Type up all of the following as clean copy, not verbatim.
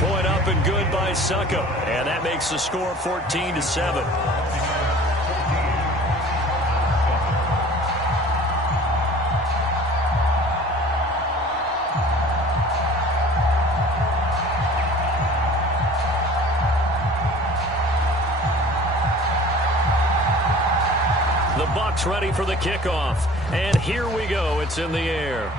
point up and good by Suckup. And that makes the score 14-7. The Bucs ready for the kickoff. And here we go. It's in the air.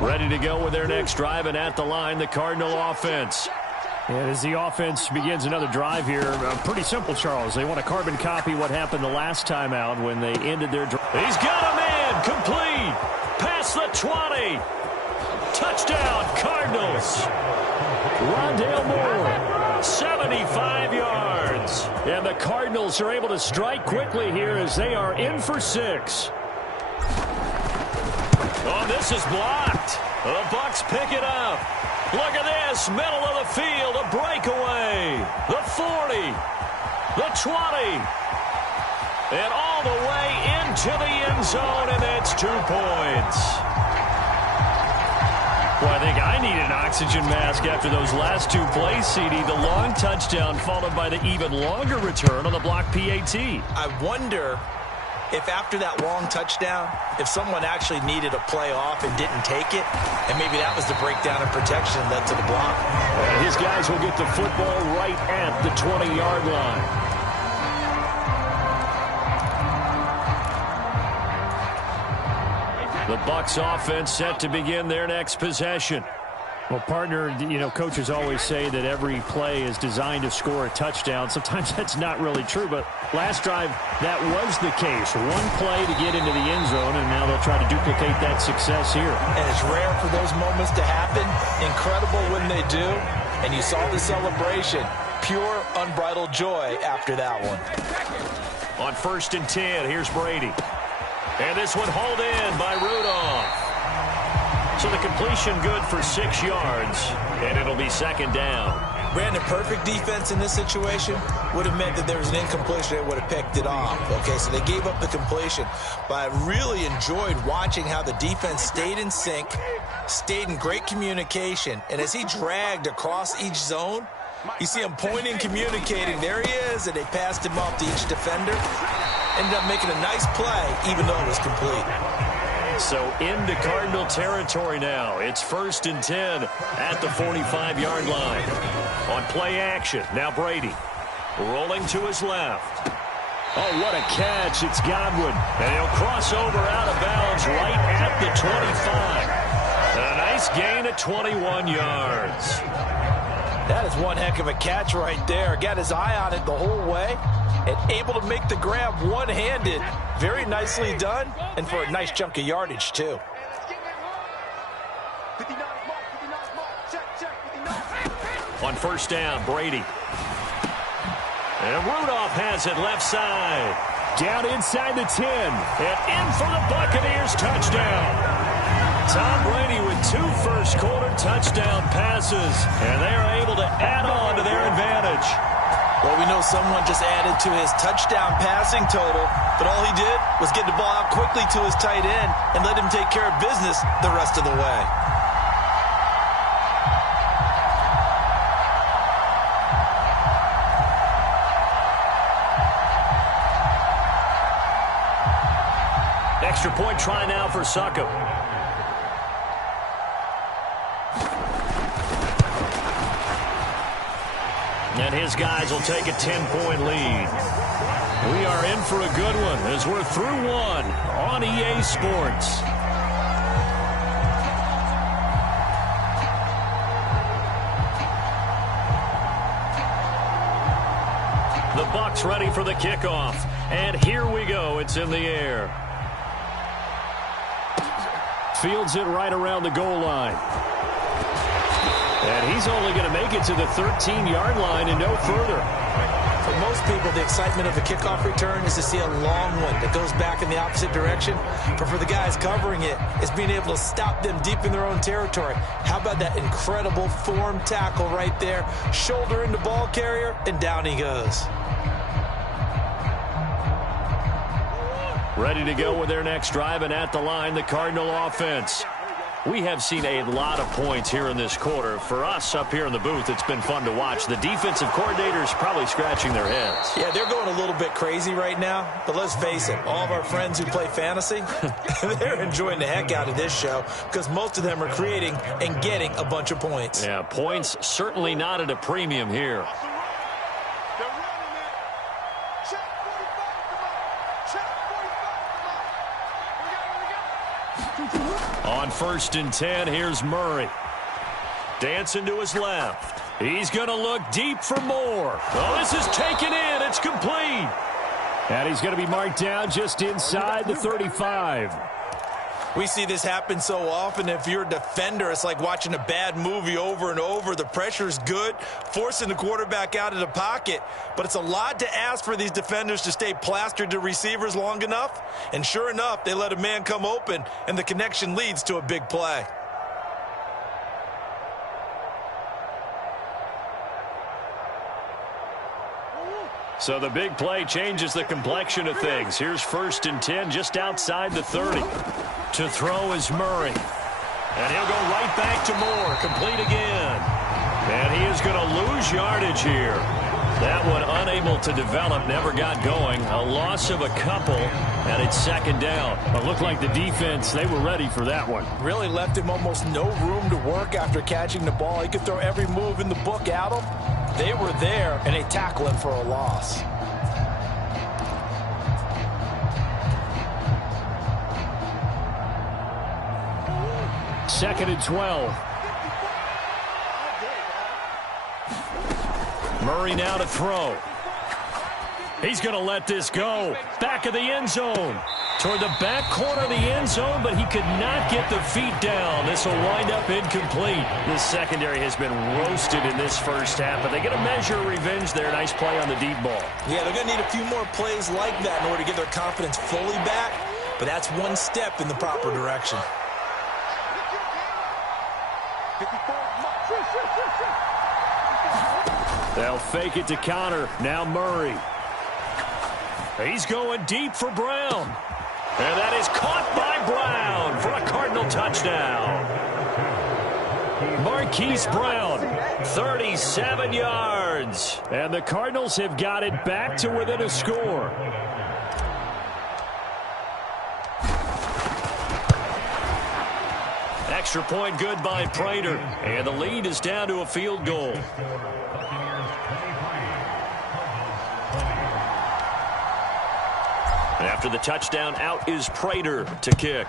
Ready to go with their next drive, and at the line, the Cardinal offense. And as the offense begins another drive here, pretty simple, Charles. They want to carbon copy what happened the last time out when they ended their drive. He's got a man, complete, past the 20. Touchdown, Cardinals. Rondale Moore, 75 yards. And the Cardinals are able to strike quickly here as they are in for 6. Oh, this is blocked. The Bucs pick it up. Look at this, middle of the field, a breakaway. The 40, the 20, and all the way into the end zone, and it's 2 points. Well, I think I need an oxygen mask after those last 2 plays, CD. The long touchdown followed by the even longer return on the block PAT. I wonder if after that long touchdown, if someone actually needed a play off and didn't take it, and maybe that was the breakdown in protection that led to the block. And his guys will get the football right at the 20-yard line. The Bucs offense set to begin their next possession. Well, partner, coaches always say that every play is designed to score a touchdown. Sometimes that's not really true, but last drive, that was the case. One play to get into the end zone, and now they'll try to duplicate that success here. And it's rare for those moments to happen. Incredible when they do. And you saw the celebration. Pure, unbridled joy after that one. On 1st and 10, here's Brady. And this one hauled in by Rudolph. So the completion good for 6 yards, and it'll be 2nd down. Brandon, perfect defense in this situation would have meant that there was an incompletion. They would have picked it off. Okay, so they gave up the completion. But I really enjoyed watching how the defense stayed in sync, stayed in great communication. And as he dragged across each zone, you see him pointing, communicating. There he is, and they passed him off to each defender. Ended up making a nice play, even though it was complete. So into Cardinal territory now. It's 1st and 10 at the 45-yard line. On play action, now Brady. Rolling to his left. Oh, what a catch. It's Godwin. And he'll cross over out of bounds right at the 25. And a nice gain at 21 yards. That is one heck of a catch right there. Got his eye on it the whole way. And able to make the grab one-handed. Very nicely done, and for a nice chunk of yardage, too. On 1st down, Brady. And Rudolph has it left side. Down inside the 10. And in for the Buccaneers touchdown. Tom Brady with 2 first-quarter touchdown passes. And they are able to add on to their advantage. Well, we know someone just added to his touchdown passing total, but all he did was get the ball out quickly to his tight end and let him take care of business the rest of the way. Extra point try now for Suckup. And his guys will take a 10-point lead. We are in for a good one as we're through one on EA Sports. The Bucs ready for the kickoff. And here we go. It's in the air. Fields it right around the goal line. And he's only going to make it to the 13-yard line and no further. most people, the excitement of a kickoff return is to see a long one that goes back in the opposite direction. But for the guys covering it, it's being able to stop them deep in their own territory. How about that incredible form tackle right there? Shoulder into ball carrier, and down he goes. Ready to go with their next drive, and at the line, the Cardinal offense. We have seen a lot of points here in this quarter. For us up here in the booth, it's been fun to watch. The defensive coordinators probably scratching their heads. Yeah, they're going a little bit crazy right now. But let's face it, all of our friends who play fantasy, they're enjoying the heck out of this show because most of them are creating and getting a bunch of points. Yeah, points certainly not at a premium here. On 1st and 10, here's Murray. Dancing to his left. He's going to look deep for more. Oh, this is taken in. It's complete. And he's going to be marked down just inside the 35. We see this happen so often. If you're a defender, it's like watching a bad movie over and over. The pressure's good, forcing the quarterback out of the pocket. But it's a lot to ask for these defenders to stay plastered to receivers long enough. And sure enough, they let a man come open, and the connection leads to a big play. So the big play changes the complexion of things. Here's 1st and 10 just outside the 30. To throw is Murray. And he'll go right back to Moore. Complete again. And he is going to lose yardage here. That one unable to develop, never got going. A loss of a couple, and it's 2nd down. It looked like the defense, they were ready for that one. Really left him almost no room to work after catching the ball. He could throw every move in the book at him. They were there, and they tackle him for a loss. Second and 12. Murray now to throw. He's going to let this go. Back of the end zone. Toward the back corner of the end zone, but he could not get the feet down. This will wind up incomplete. This secondary has been roasted in this first half, but they get a measure of revenge there. Nice play on the deep ball. Yeah, they're going to need a few more plays like that in order to get their confidence fully back, but that's one step in the proper direction. They'll fake it to counter. Now Murray. He's going deep for Brown. And that is caught by Brown for a Cardinal touchdown. Marquise Brown, 37 yards. And the Cardinals have got it back to within a score. Extra point good by Prater. And the lead is down to a field goal. After the touchdown, out is Prater to kick.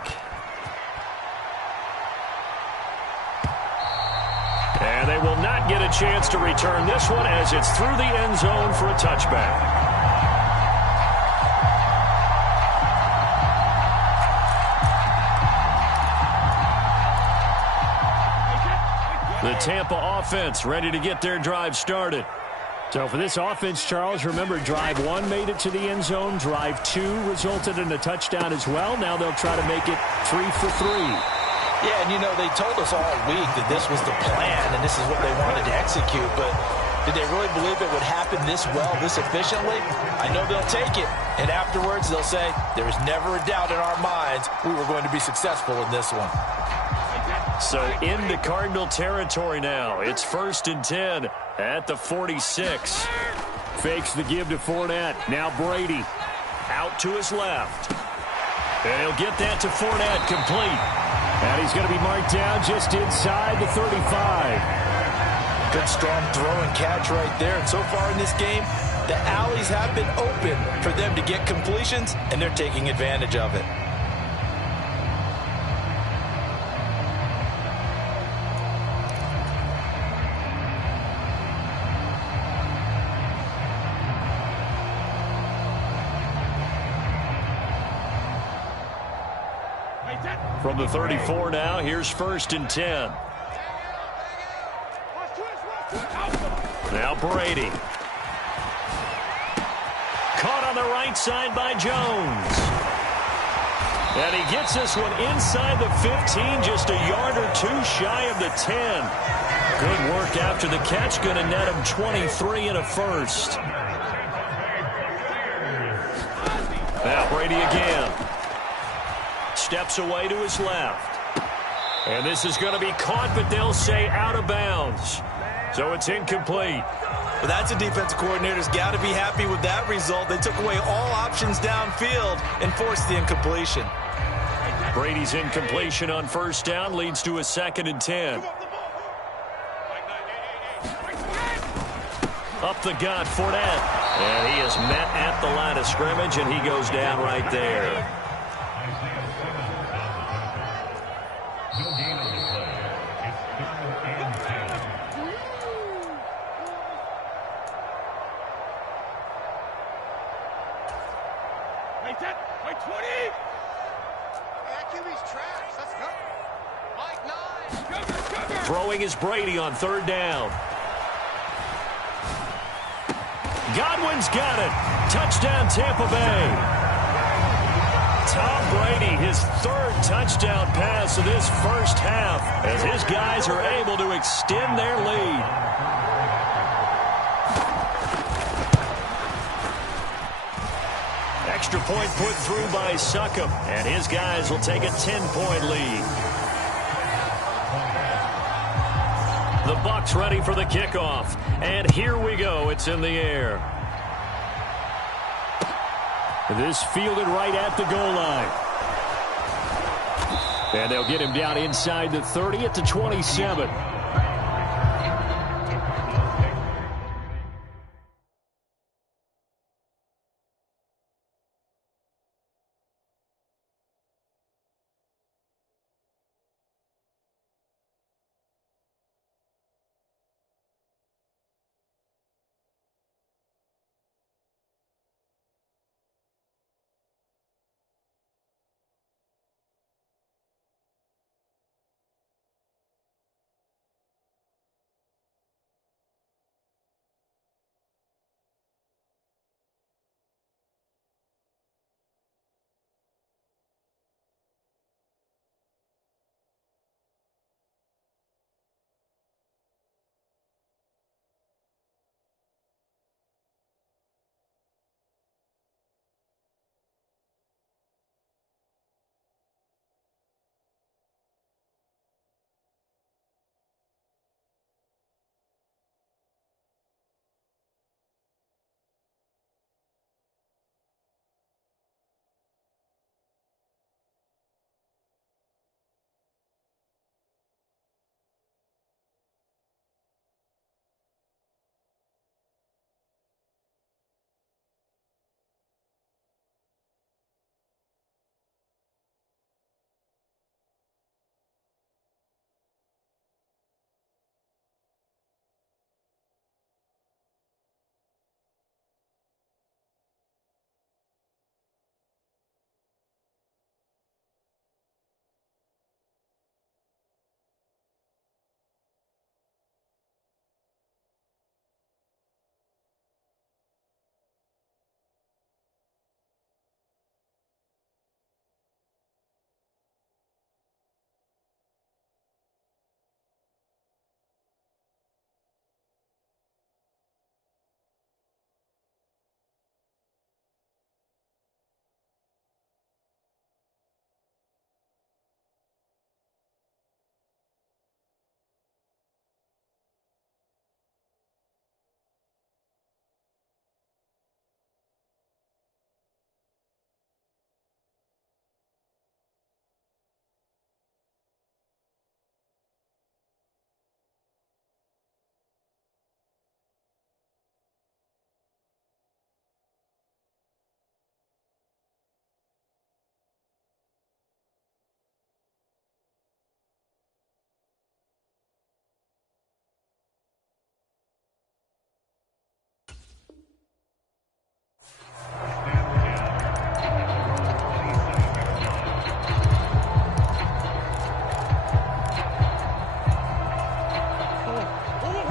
And they will not get a chance to return this one as it's through the end zone for a touchback. The Tampa offense ready to get their drive started. So for this offense, Charles, remember drive 1 made it to the end zone. Drive 2 resulted in a touchdown as well. Now they'll try to make it 3 for 3. Yeah, and you know, they told us all week that this was the plan and this is what they wanted to execute, but did they really believe it would happen this well, this efficiently? I know they'll take it, and afterwards they'll say, there was never a doubt in our minds we were going to be successful in this one. So into Cardinal territory now. It's 1st and 10 at the 46. Fakes the give to Fournette. Now Brady. Out to his left. And he'll get that to Fournette, complete. And he's going to be marked down just inside the 35. Good strong throw and catch right there. And so far in this game, the alleys have been open for them to get completions, and they're taking advantage of it. From the 34 now, here's 1st and 10. Now Brady. right side by Jones. And he gets this one inside the 15, just a yard or two shy of the 10. Good work after the catch, going to net him 23 and a first. Now Brady again. Steps away to his left. And this is going to be caught, but they'll say out of bounds. So it's incomplete. Well, that's a defensive coordinator's got to be happy with that result. They took away all options downfield and forced the incompletion. Brady's incompletion on first down leads to a 2nd and 10. Up the gut, Fournette. And he is met at the line of scrimmage, and he goes down right there. Throwing is Brady on 3rd down. Godwin's got it. Touchdown, Tampa Bay. Tom Brady, his 3rd touchdown pass of this first half, as his guys are able to extend their lead. Extra point put through by Succop, and his guys will take a 10-point lead. The Bucs ready for the kickoff. And here we go. It's in the air. This fielded right at the goal line. And they'll get him down inside the 30 at the 27.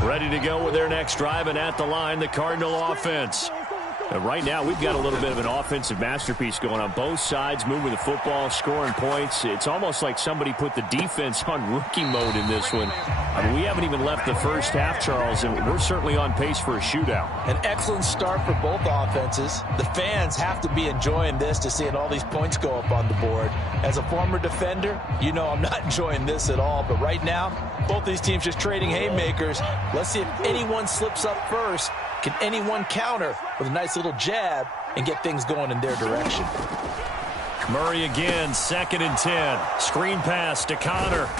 Ready to go with their next drive, and at the line, the Cardinal offense. And right now, we've got a little bit of an offensive masterpiece going on both sides, moving the football, scoring points. It's almost like somebody put the defense on rookie mode in this one. I mean, we haven't even left the first half, Charles, and we're certainly on pace for a shootout. An excellent start for both offenses. The fans have to be enjoying this to seeing all these points go up on the board. As a former defender, you know I'm not enjoying this at all. But right now, both these teams just trading haymakers. Let's see if anyone slips up first. Can anyone counter with a nice little jab and get things going in their direction? Murray again, 2nd and 10. Screen pass to Connor.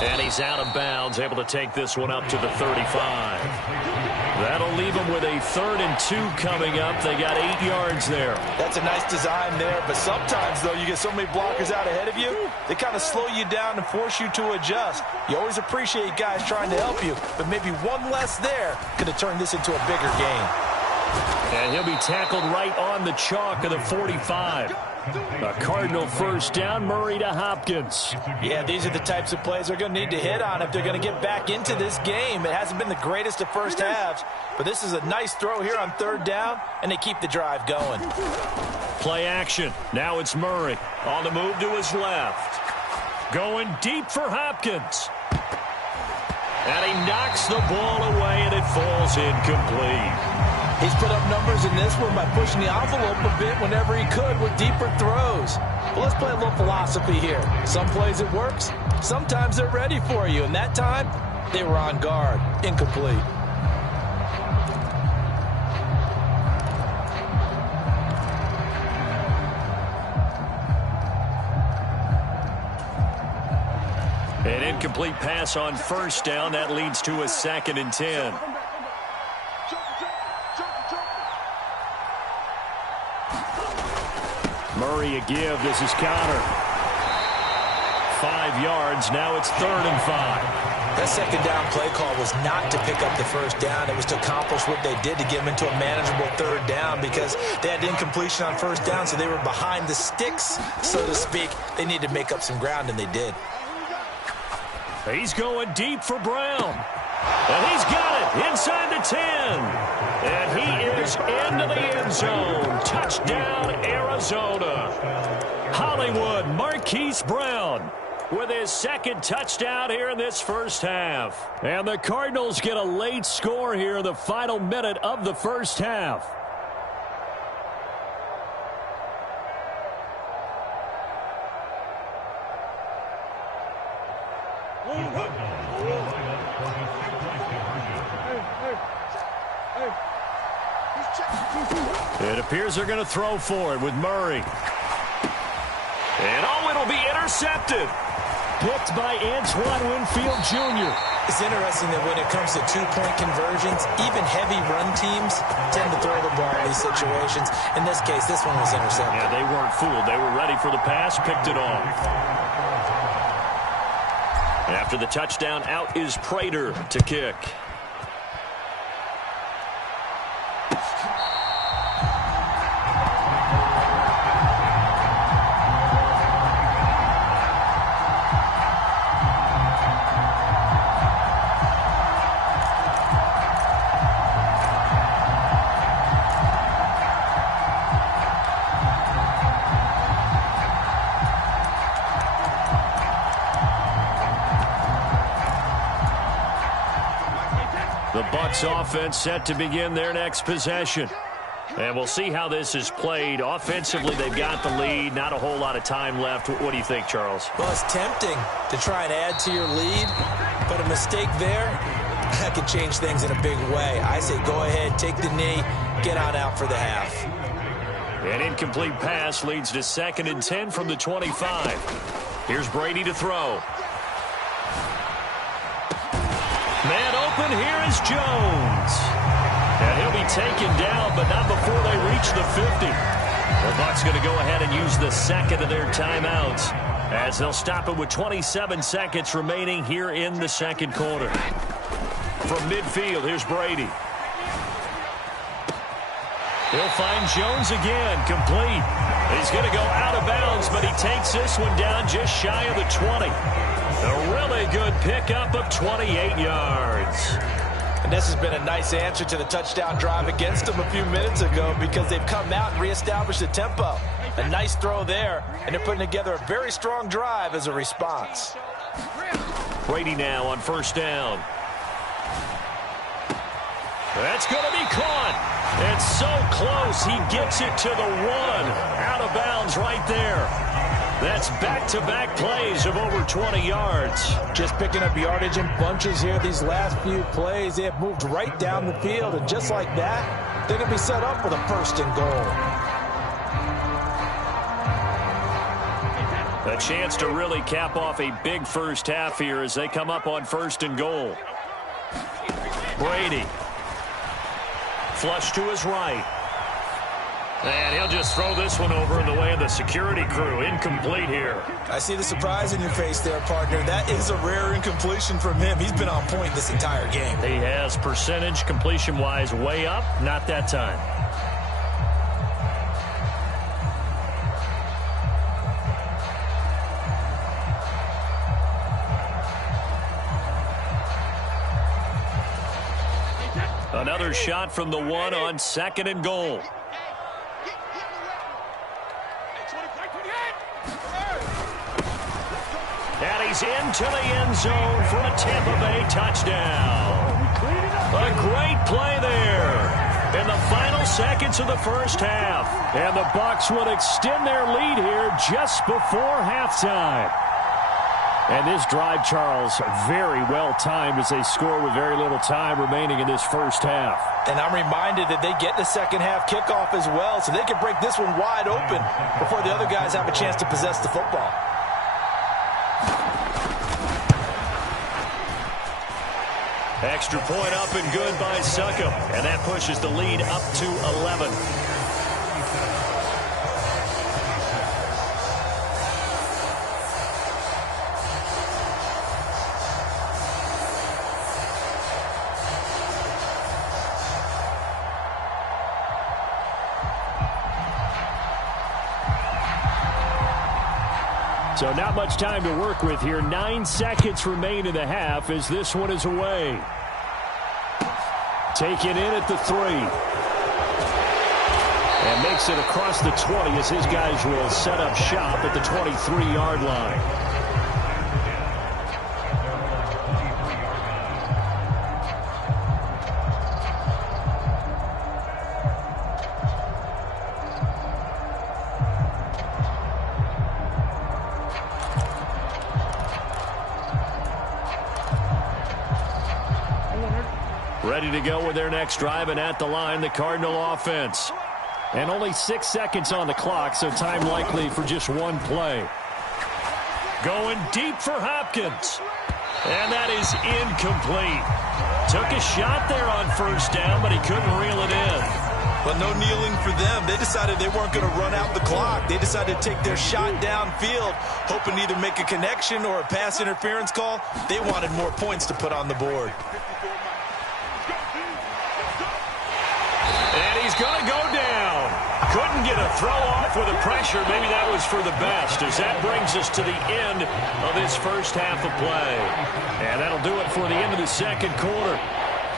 And he's out of bounds, able to take this one up to the 35. That'll leave them with a 3rd and 2 coming up. They got 8 yards there. That's a nice design there, but sometimes, though, you get so many blockers out ahead of you, they kind of slow you down and force you to adjust. You always appreciate guys trying to help you, but maybe one less there could have turned this into a bigger game. And he'll be tackled right on the chalk of the 45. A Cardinal first down, Murray to Hopkins. Yeah, these are the types of plays they're going to need to hit on if they're going to get back into this game. It hasn't been the greatest of first halves, but this is a nice throw here on 3rd down, and they keep the drive going. Play action. Now it's Murray on the move to his left. Going deep for Hopkins. And he knocks the ball away, and it falls incomplete. He's put up numbers in this one by pushing the envelope a bit whenever he could with deeper throws. But let's play a little philosophy here. Some plays it works, sometimes they're ready for you, and that time they were on guard. Incomplete. An incomplete pass on 1st down. That leads to a 2nd and 10. Murray a give. This is Connor. 5 yards. Now it's 3rd and 5. That 2nd down play call was not to pick up the 1st down. It was to accomplish what they did to get them into a manageable 3rd down because they had incompletion on 1st down, so they were behind the sticks, so to speak. They needed to make up some ground, and they did. He's going deep for Brown. And he's got it inside the 10. And he is into the end zone. Touchdown, Arizona. Hollywood Marquise Brown with his 2nd touchdown here in this first half. And the Cardinals get a late score here in the final minute of the first half. It appears they're going to throw for it with Murray. And it'll be intercepted. Picked by Antoine Winfield Jr. It's interesting that when it comes to 2-point conversions, even heavy run teams tend to throw the ball in these situations. In this case, this one was intercepted. Yeah, they weren't fooled. They were ready for the pass, picked it off. After the touchdown, out is Prater to kick. Bucs offense set to begin their next possession. And we'll see how this is played. Offensively, they've got the lead. Not a whole lot of time left. What do you think, Charles? Well, it's tempting to try and add to your lead, but a mistake there, that can change things in a big way. I say go ahead, take the knee, get on out for the half. An incomplete pass leads to 2nd and 10 from the 25. Here's Brady to throw. Man open, here is Jones. And he'll be taken down, but not before they reach the 50. The Bucs going to go ahead and use the 2nd of their timeouts as they'll stop it with 27 seconds remaining here in the 2nd quarter. From midfield, here's Brady. He'll find Jones again, complete. He's going to go out of bounds, but he takes this one down just shy of the 20. A really good pickup of 28 yards. And this has been a nice answer to the touchdown drive against them a few minutes ago because they've come out and reestablished the tempo. A nice throw there, and they're putting together a very strong drive as a response. Brady now on first down. That's going to be caught. It's so close. He gets it to the 1. Out of bounds right there. That's back-to-back plays of over 20 yards. Just picking up yardage in bunches here these last few plays. They have moved right down the field, and just like that, they're going to be set up with a first and goal. A chance to really cap off a big first half here as they come up on first and goal. Brady. Flush to his right. And he'll just throw this one over in the way of the security crew. Incomplete here. I see the surprise in your face there, partner. That is a rare incompletion from him. He's been on point this entire game. He has percentage completion-wise way up. Not that time. Another shot from the 1 on second and goal. And he's into the end zone for a Tampa Bay touchdown. A great play there in the final seconds of the first half. And the Bucs would extend their lead here just before halftime. And this drive, Charles, very well timed as they score with very little time remaining in this first half. And I'm reminded that they get the second half kickoff as well, so they can break this one wide open before the other guys have a chance to possess the football. Extra point up and good by Succop, and that pushes the lead up to 11. So not much time to work with here. 9 seconds remain in the half as this one is away. Taken in at the 3. And makes it across the 20 as his guys will set up shop at the 23-yard line. Ready to go with their next drive, and at the line, the Cardinal offense. And only 6 seconds on the clock, so time likely for just one play. Going deep for Hopkins. And that is incomplete. Took a shot there on first down, but he couldn't reel it in. But no kneeling for them. They decided they weren't going to run out the clock. They decided to take their shot downfield, hoping to either make a connection or a pass interference call. They wanted more points to put on the board. And he's going to go down. Couldn't get a throw off with the pressure. Maybe that was for the best, as that brings us to the end of this first half of play. And that'll do it for the end of the second quarter.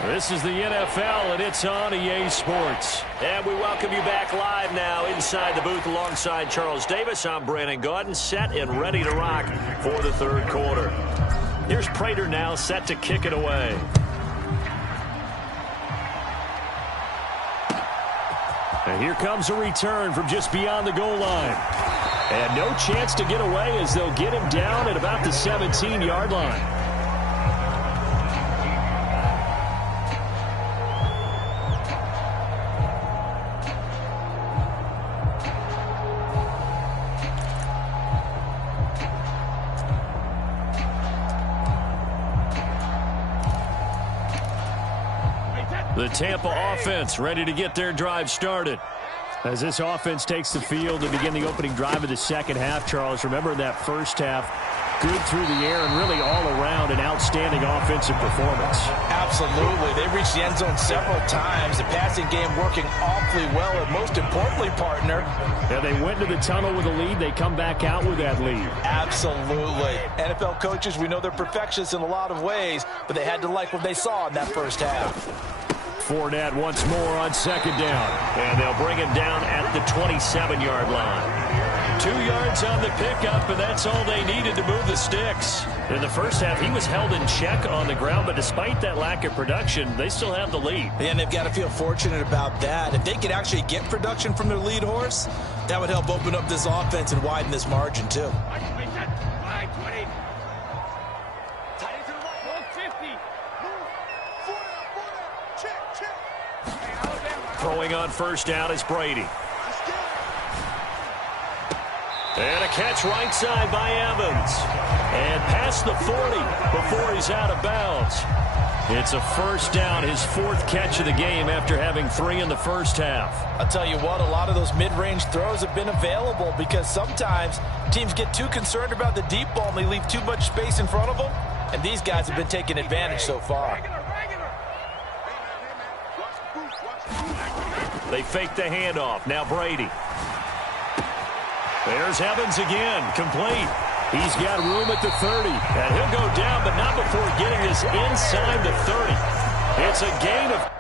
This is the NFL, and it's on EA Sports. And we welcome you back live now inside the booth alongside Charles Davis. I'm Brandon Gaudin, set and ready to rock for the third quarter. Here's Prater now, set to kick it away. And here comes a return from just beyond the goal line. And no chance to get away as they'll get him down at about the 17-yard line. The Tampa offense ready to get their drive started. As this offense takes the field to begin the opening drive of the second half, Charles, remember in that first half, good through the air and really all around an outstanding offensive performance. Absolutely. They reached the end zone several times. The passing game working awfully well. And most importantly, partner, yeah, they went to the tunnel with a lead. They come back out with that lead. Absolutely. NFL coaches, we know they're perfectionists in a lot of ways, but they had to like what they saw in that first half. Fournette once more on second down. And they'll bring him down at the 27-yard line. 2 yards on the pickup, and that's all they needed to move the sticks. In the first half, he was held in check on the ground, but despite that lack of production, they still have the lead. And they've got to feel fortunate about that. If they could actually get production from their lead horse, that would help open up this offense and widen this margin, too. Throwing on first down is Brady. And a catch right side by Evans. And past the 40 before he's out of bounds. It's a first down, his 4th catch of the game after having 3 in the first half. I'll tell you what, a lot of those mid-range throws have been available because sometimes teams get too concerned about the deep ball and they leave too much space in front of them. And these guys have been taking advantage so far. They fake the handoff. Now Brady. There's Evans again. Complete. He's got room at the 30. And he'll go down, but not before getting this inside the 30. It's a gain of...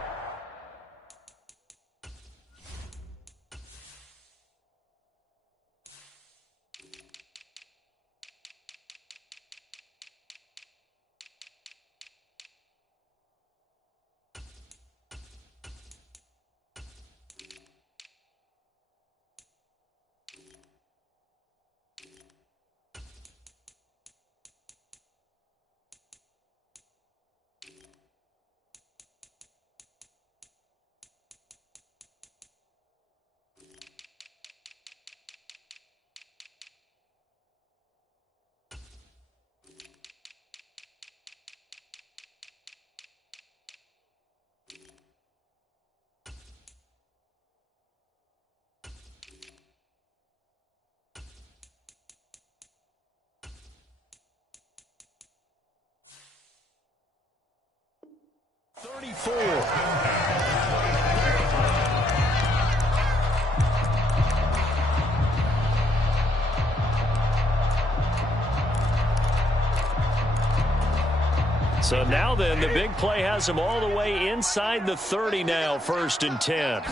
So now then, the big play has him all the way inside the 30 now, 1st and 10.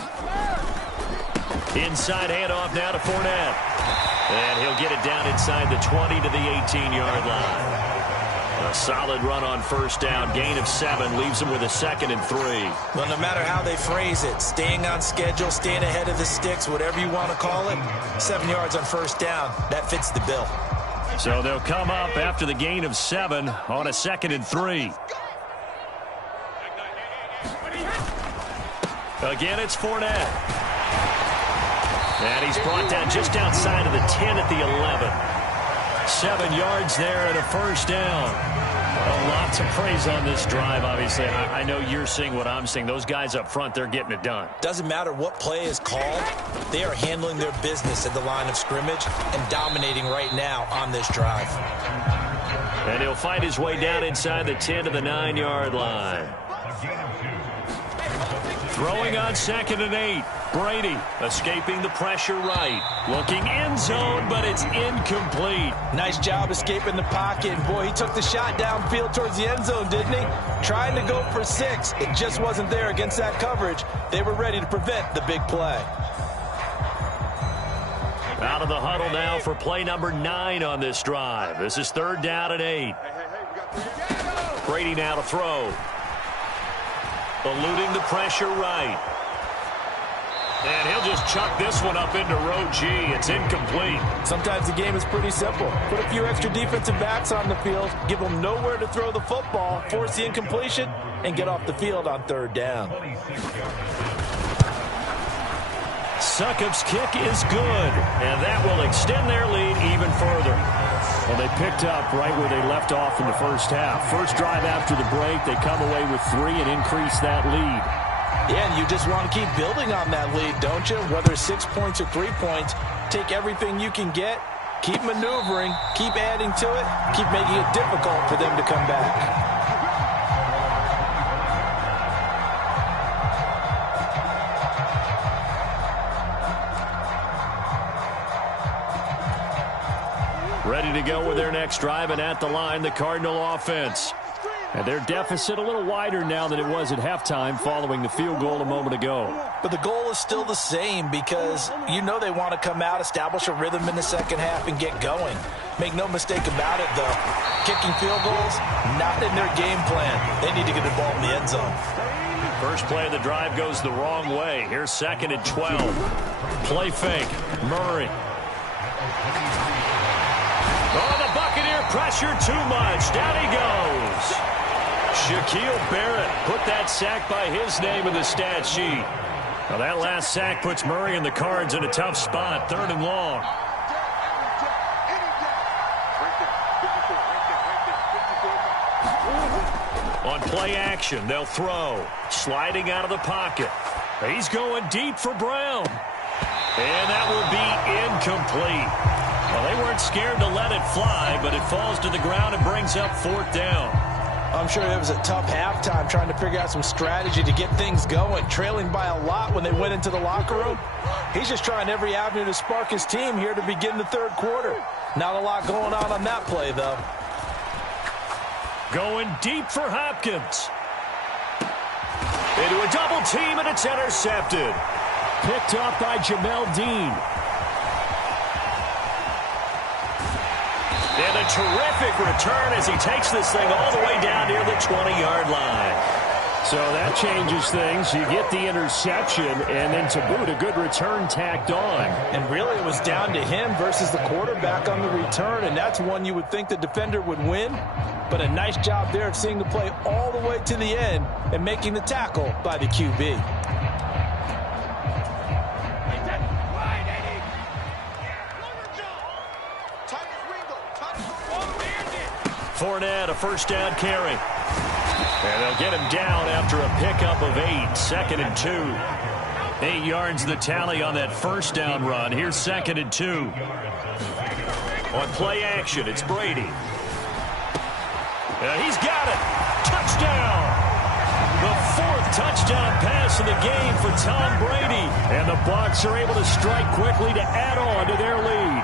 Inside handoff now to Fournette. And he'll get it down inside the 20 to the 18-yard line. A solid run on first down. Gain of 7 leaves him with a 2nd and 3. Well, no matter how they phrase it, staying on schedule, staying ahead of the sticks, whatever you want to call it, 7 yards on first down, that fits the bill. So they'll come up after the gain of 7 on a 2nd and 3. Again, it's Fournette. And he's brought down just outside of the 10 at the 11. 7 yards there and a first down. Well, lots of praise on this drive, obviously. I know you're seeing what I'm seeing. Those guys up front, they're getting it done. Doesn't matter what play is called. They are handling their business at the line of scrimmage and dominating right now on this drive. And he'll fight his way down inside the 10 to the 9-yard line. Throwing on 2nd and 8. Brady escaping the pressure right. Looking end zone, but it's incomplete. Nice job escaping the pocket. And boy, he took the shot downfield towards the end zone, didn't he? Trying to go for 6. It just wasn't there against that coverage. They were ready to prevent the big play. Out of the huddle now for play number 9 on this drive. This is 3rd down and 8. Brady now to throw. Eluding the pressure right. And he'll just chuck this one up into row G. It's incomplete. Sometimes the game is pretty simple. Put a few extra defensive backs on the field, give them nowhere to throw the football, force the incompletion, and get off the field on 3rd down. Succop's kick is good, and that will extend their lead even further. Well, they picked up right where they left off in the first half. First drive after the break, they come away with 3 and increase that lead. Yeah, and you just want to keep building on that lead, don't you? Whether it's 6 points or 3 points, take everything you can get Keep maneuvering, keep adding to it, keep making it difficult for them to come back. Ready to go with their next drive, and at the line, the Cardinal offense. And their deficit a little wider now than it was at halftime following the field goal a moment ago. But the goal is still the same because you know they want to come out, establish a rhythm in the second half, and get going. Make no mistake about it, though. Kicking field goals, not in their game plan. They need to get the ball in the end zone. First play of the drive goes the wrong way. Here's 2nd and 12. Play fake. Murray. Oh, the Buccaneer pressure too much. Down he goes. Shaquille Barrett put that sack by his name in the stat sheet. Now that last sack puts Murray and the Cards in a tough spot. 3rd and long. On play action, they'll throw. Sliding out of the pocket. He's going deep for Brown. And that will be incomplete. Well, they weren't scared to let it fly, but it falls to the ground and brings up 4th down. I'm sure it was a tough halftime trying to figure out some strategy to get things going, trailing by a lot when they went into the locker room. He's just trying every avenue to spark his team here to begin the 3rd quarter. Not a lot going on that play, though. Going deep for Hopkins. Into a double team, and it's intercepted. Picked up by Jamel Dean. And a terrific return as he takes this thing all the way down near the 20-yard line. So that changes things. You get the interception, and then to boot, a good return tacked on. And really, it was down to him versus the quarterback on the return, and that's one you would think the defender would win. But a nice job there of seeing the play all the way to the end and making the tackle by the QB. Fournette, a 1st down carry. And they'll get him down after a pickup of 8. 2nd and 2. 8 yards the tally on that 1st down run. Here's 2nd and 2. On play action, it's Brady. And he's got it. Touchdown. The 4th touchdown pass of the game for Tom Brady. And the Bucs are able to strike quickly to add on to their lead.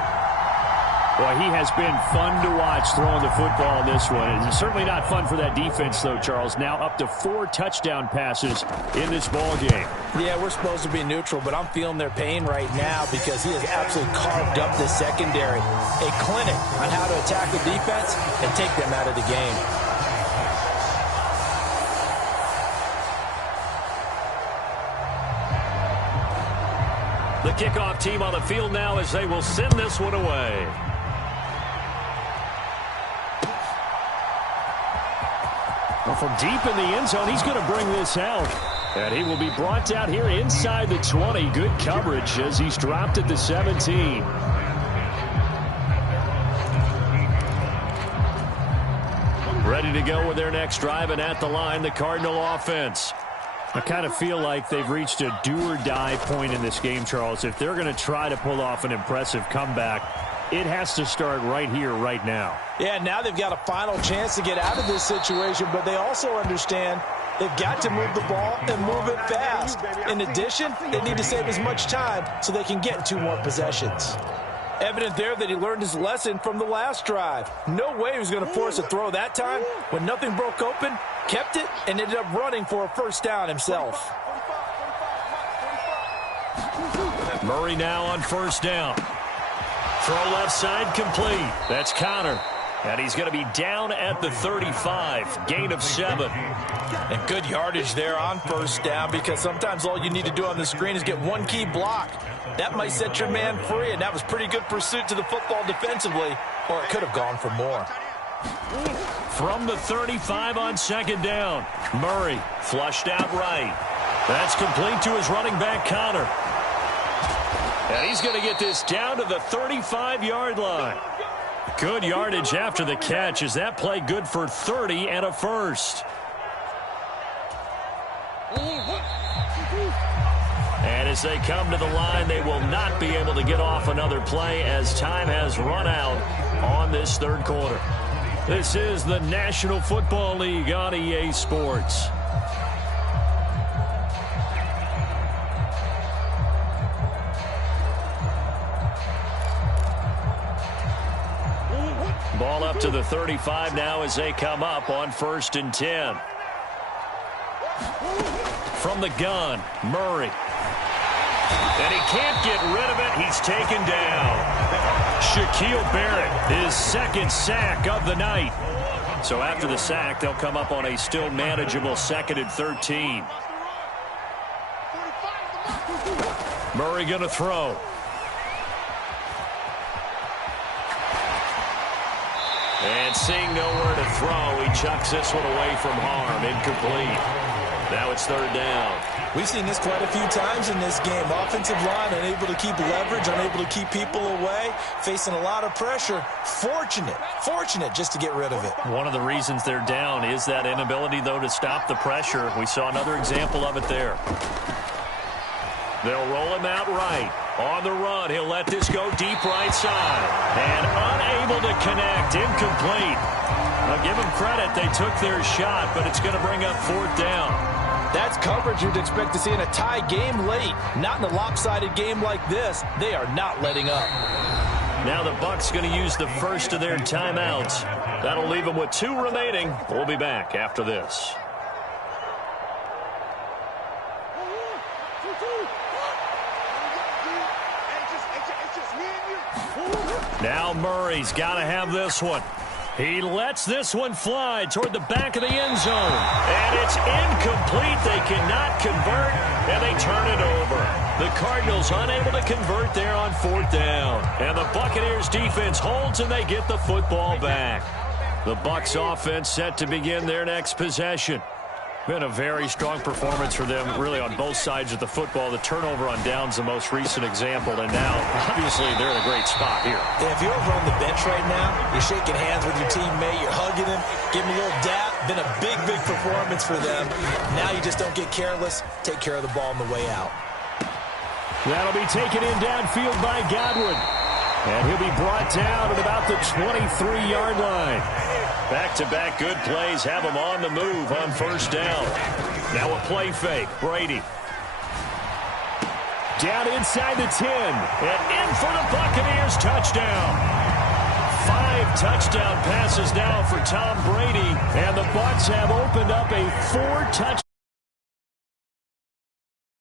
Boy, he has been fun to watch throwing the football in this one. It's certainly not fun for that defense, though, Charles. Now up to 4 touchdown passes in this ball game. Yeah, we're supposed to be neutral, but I'm feeling their pain right now because he has absolutely carved up the secondary. A clinic on how to attack the defense and take them out of the game. The kickoff team on the field now as they will send this one away. Well, from deep in the end zone, he's going to bring this out. And he will be brought down here inside the 20. Good coverage as he's dropped at the 17. Ready to go with their next drive, and at the line, the Cardinal offense. I kind of feel like they've reached a do-or-die point in this game, Charles. If they're going to try to pull off an impressive comeback, it has to start right here, right now. Yeah, now they've got a final chance to get out of this situation, but they also understand they've got to move the ball and move it fast. In addition, they need to save as much time so they can get 2 more possessions. Evident there that he learned his lesson from the last drive. No way he was going to force a throw that time. When nothing broke open, kept it, and ended up running for a 1st down himself. Murray now on 1st down. Throw left side complete. That's Connor. And he's going to be down at the 35. Gain of 7. And good yardage there on 1st down because sometimes all you need to do on the screen is get 1 key block. That might set your man free, and that was pretty good pursuit to the football defensively, or it could have gone for more. From the 35 on 2nd down. Murray flushed out right. That's complete to his running back, Connor. And he's going to get this down to the 35-yard line. Good yardage after the catch. Is that play good for 30 and a 1st? And And as they come to the line, they will not be able to get off another play as time has run out on this third quarter. This is the National Football League on EA Sports. Ball up to the 35 now as they come up on 1st and 10. From the gun, Murray. And he can't get rid of it. He's taken down. Shaquille Barrett, his second sack of the night. So after the sack, they'll come up on a still manageable 2nd and 13. Murray going to throw. And seeing nowhere to throw, he chucks this one away from harm. Incomplete. Now it's 3rd down. We've seen this quite a few times in this game. Offensive line unable to keep leverage, unable to keep people away, facing a lot of pressure. Fortunate just to get rid of it. One of the reasons they're down is that inability, though, to stop the pressure. We saw another example of it there. They'll roll him out right. On the run, he'll let this go deep right side. And unable to connect. Incomplete. Now, give them credit. They took their shot, but it's going to bring up 4th down. That's coverage you'd expect to see in a tie game late. Not in a lopsided game like this. They are not letting up. Now the Bucs going to use the first of their timeouts. That'll leave them with 2 remaining. We'll be back after this. Now Murray's got to have this one. He lets this one fly toward the back of the end zone. And it's incomplete. They cannot convert, and they turn it over. The Cardinals unable to convert there on 4th down. And the Buccaneers defense holds, and they get the football back. The Bucs offense set to begin their next possession. Been a very strong performance for them, really, on both sides of the football. The turnover on downs, the most recent example, and now, obviously, they're in a great spot here. Yeah, if you're over on the bench right now, you're shaking hands with your teammate, you're hugging him, giving him a little dap. Been a big performance for them. Now you just don't get careless. Take care of the ball on the way out. That'll be taken in downfield by Godwin. And he'll be brought down at about the 23-yard line. Back-to-back good plays have him on the move on 1st down. Now a play fake. Brady. Down inside the 10. And in for the Buccaneers. Touchdown. 5 touchdown passes now for Tom Brady. And the Bucs have opened up a 4-touchdown